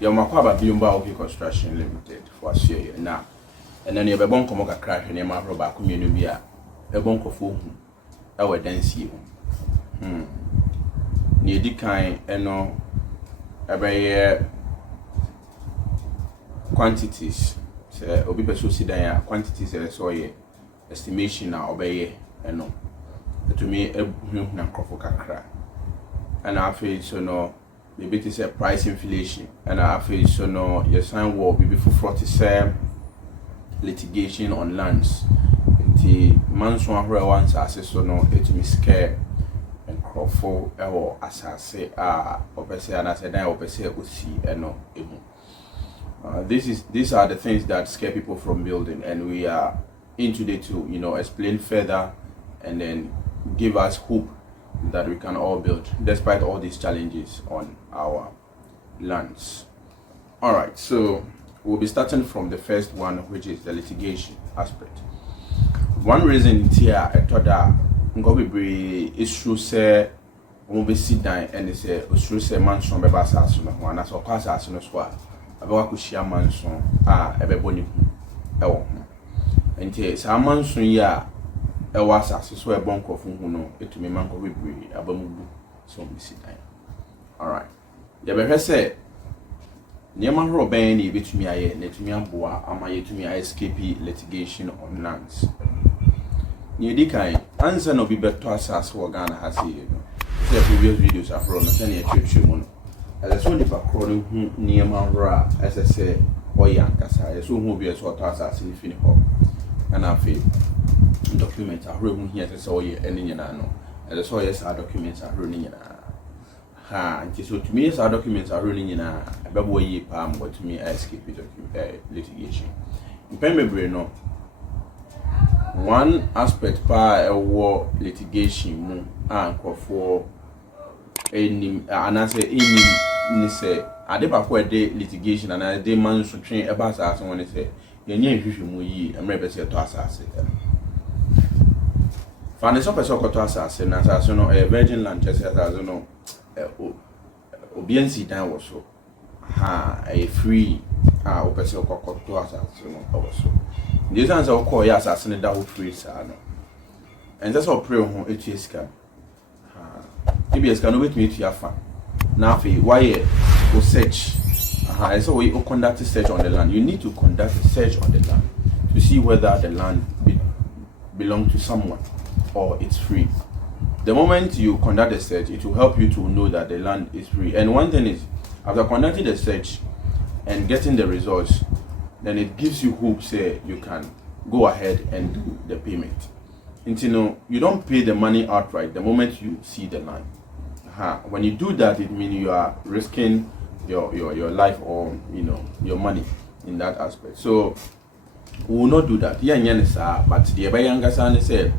Your Makwaba Biumba Construction Ltd for a year now. And then you have a bonk of a crash in your Maroba community, a bonk of whom our dance you. Near the kind and no every quantities. Say, Obi Pesusi Daya quantities so ye estimation now obey and no. To me, a Nakofokakra. And I feel so no. Maybe it is a price inflation, and I feel so no. Your sign will be before 40 litigation on lands. The man's one where once I say so no, it me scare and crofo or as I say opese and I said I opese usi and no. These are the things that scare people from building, and we are in today to explain further and then give us hope that we can all build despite all these challenges on our lands. All right, so we'll be starting from the first one, which is the litigation aspect. One reason here I thought that Ngobi is true say we be sit down and say true say mansion be basa so no na so kwasa so no so a abewa ko shia mansion ebeboni ewo nti sa mansion ya ewa asase so e bon krofo hu no etumi man ko bebre abamubu so be sit down. All right, ya be hwese niema horo ben ni betumi aye na etumi aboa ama yetumi escape litigation on lands. Ni dikai answer no be better asase wo Ghana ha say no. The previous videos are from the church mono. As I saw the background hu niema horo as I say oyankasa so hu be so to asase ni fini ho. And I feel documents are written here to say any no. And so yes, our documents are running in so to me, our documents are running in a baby palm, but to me, I escape litigation. In Pembrey, no one aspect by a war litigation and for any and I say any say I did before day litigation and I did man to train about us when they say you need to move and maybe say to us. Find some person to us and as no a virgin land just as no obedience down was so a free person to us also. This answer call yes as an double free sano. And that's all pray on HS can. Maybe it's can wait me to your fan. Now why we search. So we conduct a search on the land. You need to conduct a search on the land to see whether the land belongs to someone or it's free. The moment you conduct a search, it will help you to know that the land is free. And one thing is, after conducting the search and getting the results, then it gives you hope, say you can go ahead and do the payment. And you don't pay the money outright the moment you see the land. When you do that, it means you are risking your life or your money in that aspect. So we will not do that. But the younger son said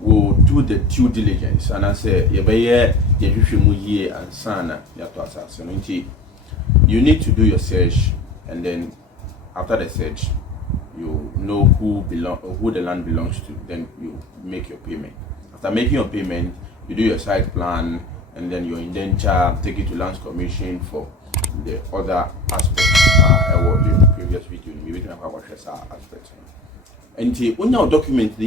we'll do the due diligence, and I say and sana. You need to do your search, and then after the search, you know who the land belongs to. Then you make your payment. After making your payment, you do your site plan, and then your indenture, take it to Lands Commission for the other aspects. I will do the previous video. Maybe we have aspects. And when your document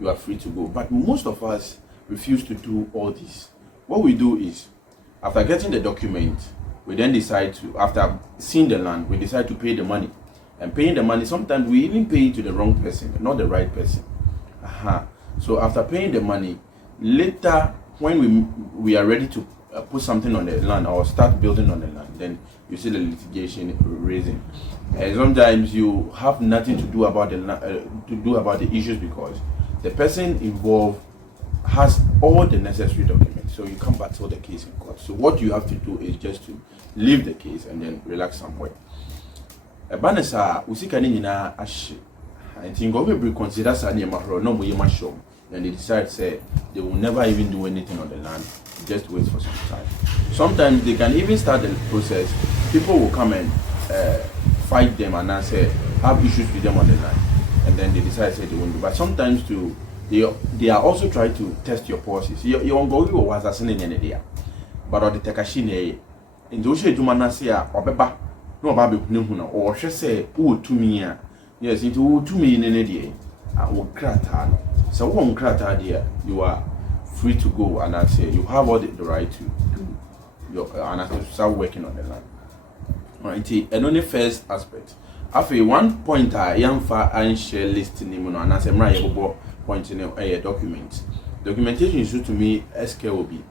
you are free to go. But most of us refuse to do all this. What we do is, after getting the document, we then decide to, after seeing the land, we decide to pay the money. And paying the money, sometimes we even pay it to the wrong person, not the right person. So after paying the money, later when we are ready to put something on the land or start building on the land, then you see the litigation raising. And sometimes you have nothing to do about the issues because the person involved has all the necessary documents, so you can't battle the case in court. So what you have to do is just to leave the case and then relax somewhere. Banesa usika nina ashi. I think we consider Sani Mahro no Muyama show, and they decide say they will never even do anything on the land, just wait for some time. Sometimes they can even start the process. People will come and fight them and then say have issues with them on the land, and then they decide say they won't do. But sometimes too, they are also trying to test your policies. You won't go was a sinning in idea, but on the Takashine, in the ocean to Manasia or Beba, no Baby Nuhuna, or she say, oh, to me, yes, into 2 million in a day. I will crater. So, one crater, dear, you are free to go, and I say, you have all the right to do your, and I have to start working on the land. Alright, and on the first aspect, after 1 point, I am far and share listing him, and I say, my point in a document. Documentation is to me, SK will be,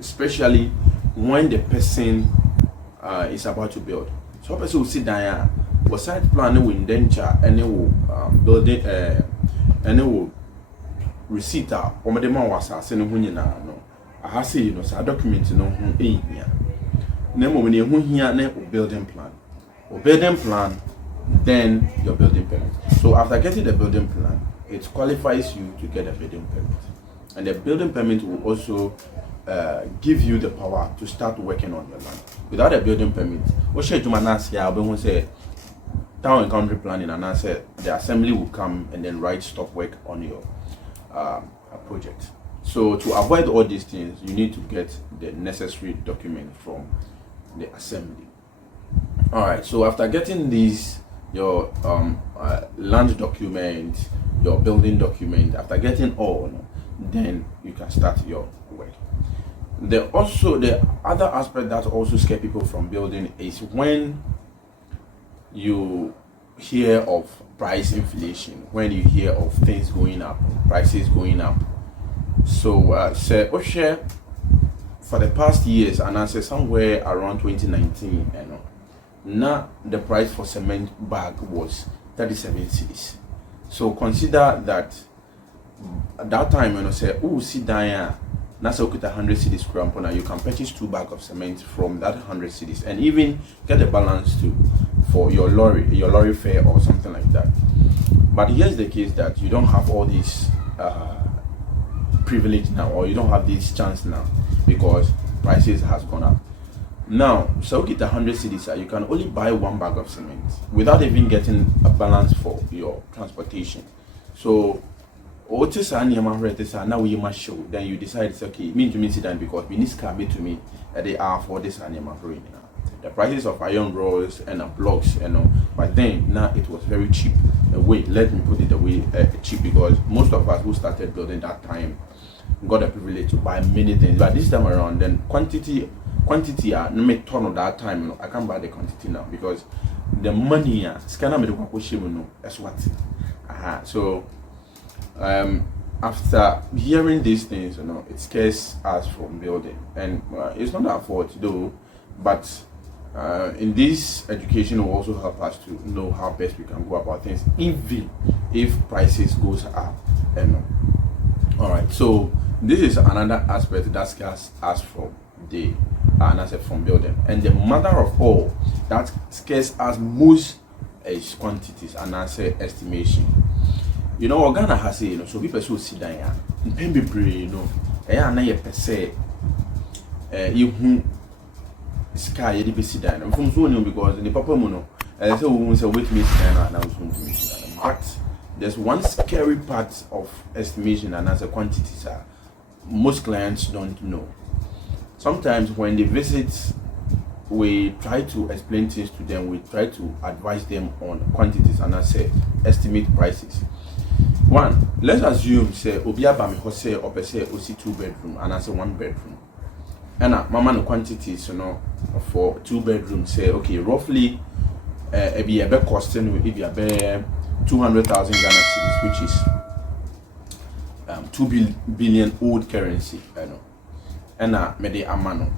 especially when the person is about to build. So, a person will sit down, but site plan will indenture, and it will build it, and it will receipt or madam was a sending no. I have said, a document no here. Nemo when you here, building plan. Or building plan, then your building permit. So after getting the building plan, it qualifies you to get a building permit. And the building permit will also give you the power to start working on your land. Without a building permit, what should you manage here? I say town and country planning, and I said the assembly will come and then write stop work on your project. So to avoid all these things, you need to get the necessary document from the assembly. All right. So after getting these, your land document, your building document, after getting all, then you can start your work. The other aspect that also scare people from building is when you hear of price inflation, when you hear of things going up, prices going up. So say share for the past years, and I say somewhere around 2019, now the price for cement bag was 37 cedis. So consider that at that time, say, oh, sit down, now so get 100 cedis crampona, you can purchase 2 bags of cement from that 100 cedis, and even get a balance too for your lorry fare or something like that. But here's the case that you don't have all these privilege now, or you don't have this chance now because prices has gone up. Now, so get 100 cedis, you can only buy 1 bag of cement without even getting a balance for your transportation. So, now we must show. Then you decide it's okay. Me to me sit down because we need to me to me they are for this animal growing. The prices of iron rods and blocks, but then now it was very cheap. Wait, let me put it away cheap, because most of us who started building that time got the privilege to buy many things. But this time around, then quantity no make turn of that time. I can't buy the quantity now because the money scanner me that's what. So after hearing these things, it scares us from building, and it's not our fault though. But in this education will also help us to know how best we can go about things, even if prices goes up. All right. So this is another aspect that scares us from the from building, and the mother of all that scares us most is quantities and estimation. Ghana has so people should sit down here. You sky you be sit down. From so because the papa mono, I say we say wait me stand and but there's one scary part of estimation and quantities most clients don't know. Sometimes when they visit, we try to explain things to them, we try to advise them on quantities and estimate prices. One, let's assume say Obia Bami Hose or per se OC 2 bedroom and 1 bedroom. And mama no quantities, for 2 bedrooms, say okay, roughly a be costing if you be 200,000 Ghana cedis, which is 2 billion old currency, and mede amano.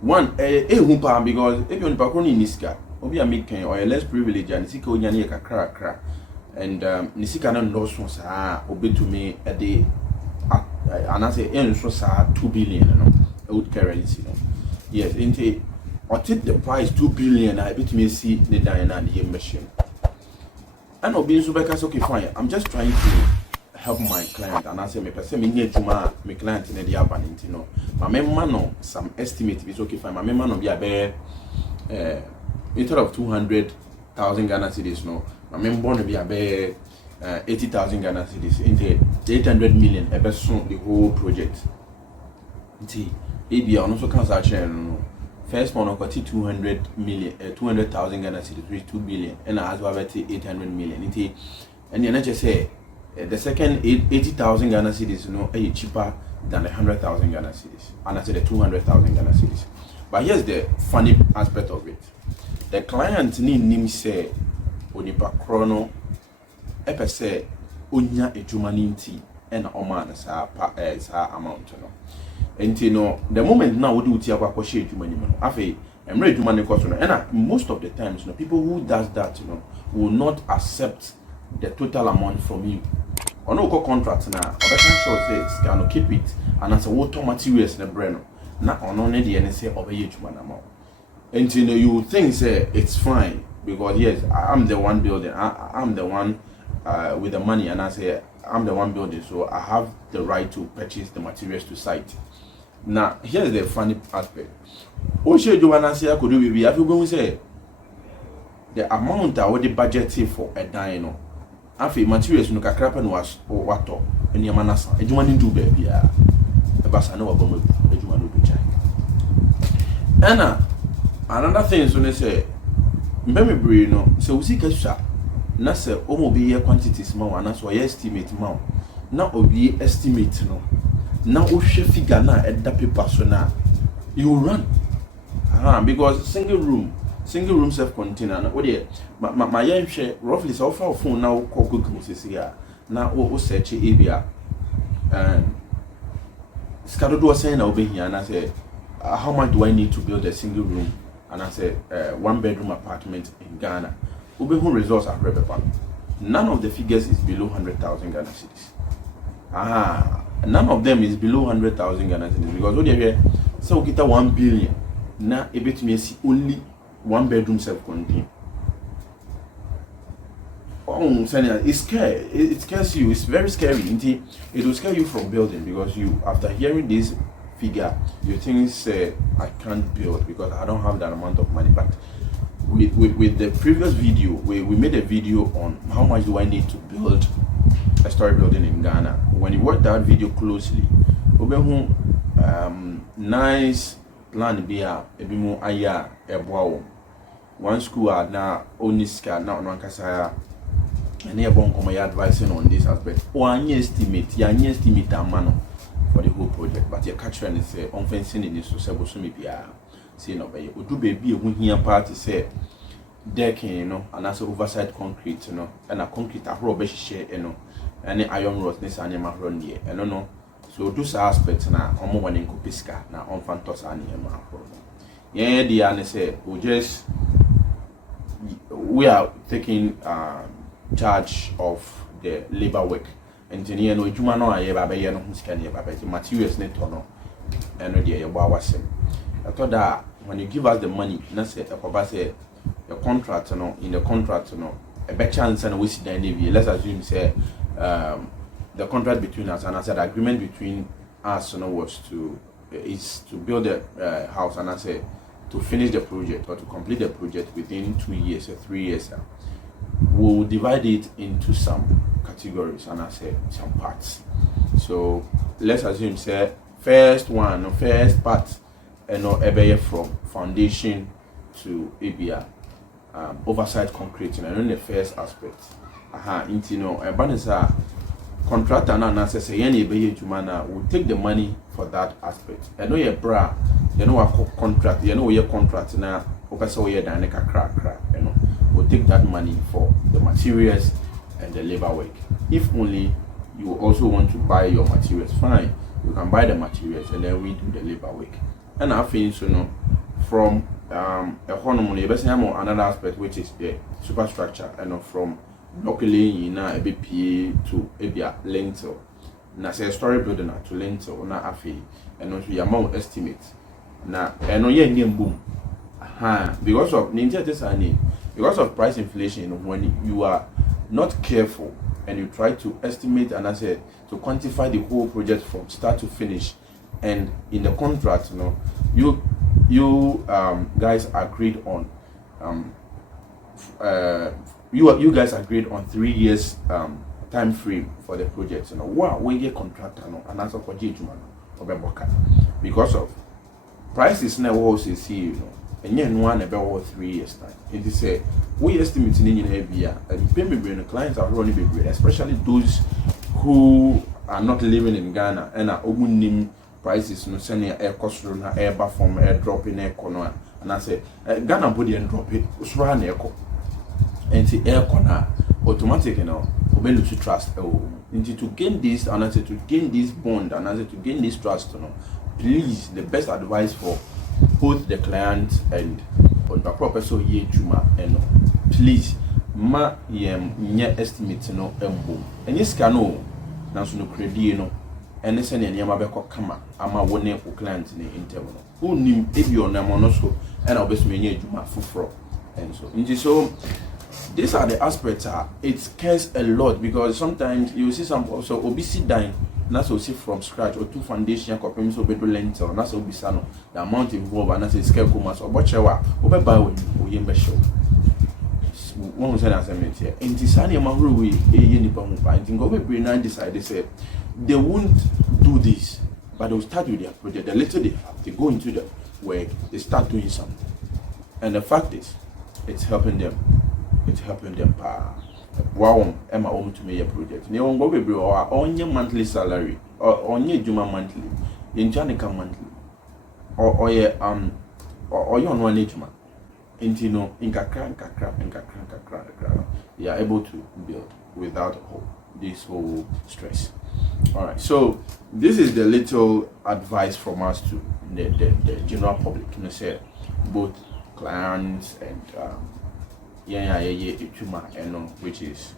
One humpa because if you on in niska, Obia making or less privilege and sika onyane kakra. And nisika na ndoso saa obetumi e de anase enso saa 2 billion old currency yes into or take the price 2 billion I betumi see the dan na the machine and obi nso beka okay fine, I'm just trying to help my client and I say me person me need to my client in the abaninti but me man some estimate is okay fine, my man no be a instead of 200,000 Ghana cedis my member be about 80,000 Ghana cedis into 800 million the whole project. Maybe I also can't First one got 200 million, 200,000 Ghana cedis, which 2 billion, and as well 800 million. And the NHS say the second 80,000 Ghana cedis, cheaper than the 100,000 Ghana cedis, and I said the 200,000 Ghana cedis. But here's the funny aspect of it: the client need say onipa chrono, epe say onya ejumaninti and oman sa amount and the moment now we do tia kwa share ejuma ni afi emre ejuma ni cost and most of the times people who does that will not accept the total amount from you. Ono ko contract na obeka sure say can keep it and as a water materials na brand na ono ne de ne say obeye ejuma na ma. And you think say it's fine because yes, I'm the one building, I'm the one with the money, and I say I'm the one building, so I have the right to purchase the materials to site. Now here's the funny aspect: Oshe Joanna say I could do baby. If you go say the amount I would budget for a dino, after materials no kakrapen was or water and your manasa, a Juman do baby. A basano about a Juman do check. Anna, another thing is when they say, Memmy so we see Kasha. Na se omo be ye quantities ma wana so ye estimate ma na obi estimate no na o hwe figure na edda paper so na you run because single room self container na o de ma ye hwe roughly so far phone na o kokugu sisi ya na o search ebia skado do say na obehia na say how much do I need to build a single room, and I say 1 bedroom apartment in Ghana. Ubehun results are relevant. None of the figures is below 100,000 Ghana cedis. None of them is below 100,000 Ghana cedis because what they hear, so we get 1 billion. Now, a bit me see only 1 bedroom self-contained. Oh, it scares you. It's very scary. It will scare you from building because you, after hearing this figure, you think say I can't build because I don't have that amount of money, but with the previous video, we made a video on how much do I need to build a story building in Ghana. When you watch that video closely, nice plan be a more aya eboa. One school are now only scar now on Kasaya and here bon come advising on this aspect. One estimate a man for the whole project, but your catcher and say on fencing in this so maybe say no be do baby who here party say decking and as oversight concrete and a concrete a rubber share any iron rods this animal run there and no so those aspects na omo one in Kopiska na on fantos animal yeah the and say we are taking charge of the labor work engineer no juma no aye baba ye no huska ne baba materials ne to no and the ye bo awase. I thought that when you give us the money, say your contract, in the contract, a better chance and we see the Navy. Let's assume say the contract between us and I said the agreement between us, was to build a house and I said to finish the project or to complete the project within 2 years or 3 years. We'll divide it into some categories and I said some parts. So let's assume say first part. Ebeye from foundation to ABR oversight concrete and the first aspect. Ebanesa contractor na say any ebeye jumana will take the money for that aspect. Your bra, contract, your contract na opesa we dan crack, will take that money for the materials and the labor work. If only you also want to buy your materials, fine, you can buy the materials and then we do the labor work. And I think from economy, another aspect which is the superstructure, from locally a BPA to a lintel. Na say story building to lintel na afi and also the amount estimate. Na boom. Because of price inflation, when you are not careful and you try to estimate and I say to quantify the whole project from start to finish. And in the contract, you guys agreed on you guys agreed on 3 years time frame for the project. Wow, we get contract and answer for judgment because of prices na wo say see enye no an ebe wo 3 years time. It is say we estimate in bia and pay clients are running bebre, especially those who are not living in Ghana and are omunim prices no send air cost na air bar from air drop in air corner and I say Ghana body and drop it usra na echo and the air corner automatic obey to trust into to gain this and I say to gain this bond and I say to gain this trust please the best advice for both the client and on the proper so ye juma and please ma nye estimate no embo enye sika no na so no credit no ene se ne nyama be kama ama wone o client ne interview no unim ebi onamo no so and obesme nye juma fufro and so inji so these are the aspects it scares a lot because sometimes you see some also obisi dying na so see from scratch or two foundation copy so bedo lentil na so obisa no the amount involved and na say scare come so obochewa obeba when oyembe show one say na cement here enti sane mahuru we eye nipa mu ba enti go be na decide say they won't do this but they will start with their project the little they have they go into the work they start doing something and the fact is it's helping them wow Emma to me a project ne on go be or on your monthly salary or on your juma monthly in Janica monthly or you on one juma intino in kakra you are able to build without this whole stress. All right, so this is the little advice from us to the general public, you know, say both clients and which is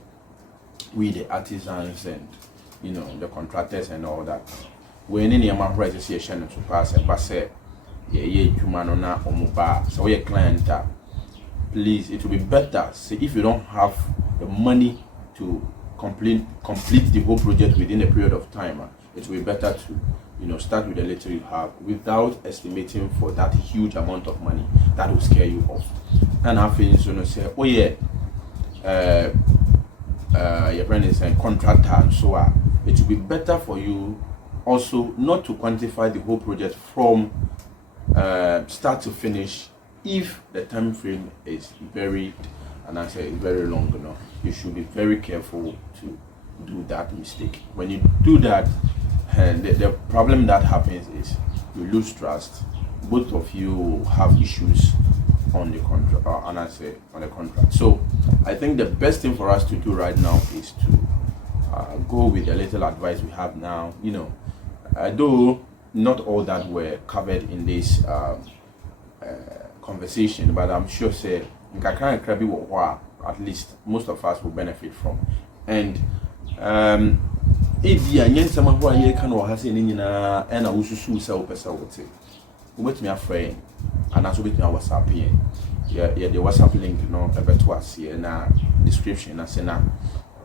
we the artisans and you know the contractors and all that. When any amount association to pass and pass so we a client please it will be better say if you don't have the money to complete the whole project within a period of time it will be better to start with the little you have without estimating for that huge amount of money that will scare you off. And I feel say oh yeah your friend is a contractor and so it will be better for you also not to quantify the whole project from start to finish if the time frame is very very long. You should be very careful to do that mistake. When you do that, and the problem that happens is you lose trust. Both of you have issues on the contract, on the contract. So I think the best thing for us to do right now is to go with the little advice we have now. Though not all that were covered in this conversation, but I'm sure say at least most of us will benefit from. And if you are someone who are can or has any and I will sell person with me a friend and as with me I was happy. Yeah, the WhatsApp link ever to us here na description and say na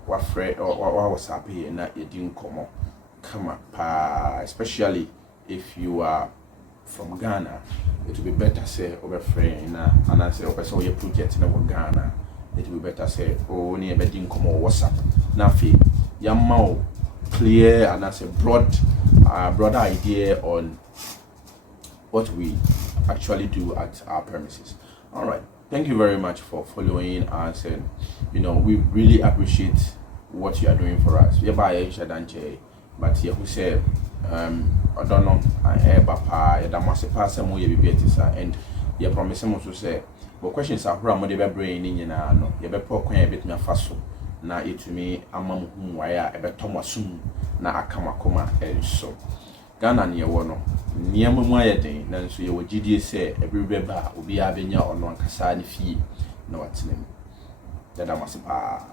what friend or was happy and that you didn't come up, especially if you are from Ghana. It will be better say over friend and I say over so your project in Ghana. It will be better say oh near bedding come or WhatsApp. Nafi yamao clear and as a broader idea on what we actually do at our premises. All right, thank you very much for following us, and we really appreciate what you are doing for us. But who said I don't know and you promise also say but questions are from the brain in no you be poor a bit me faso na it to me amam hu wire e beto masum na akamakoma enso Ghana ne wo no niam mu ayeden na nso ye wogidie say everywhere ba obi abenya ono ankasa ne fie na watenem dada masepa.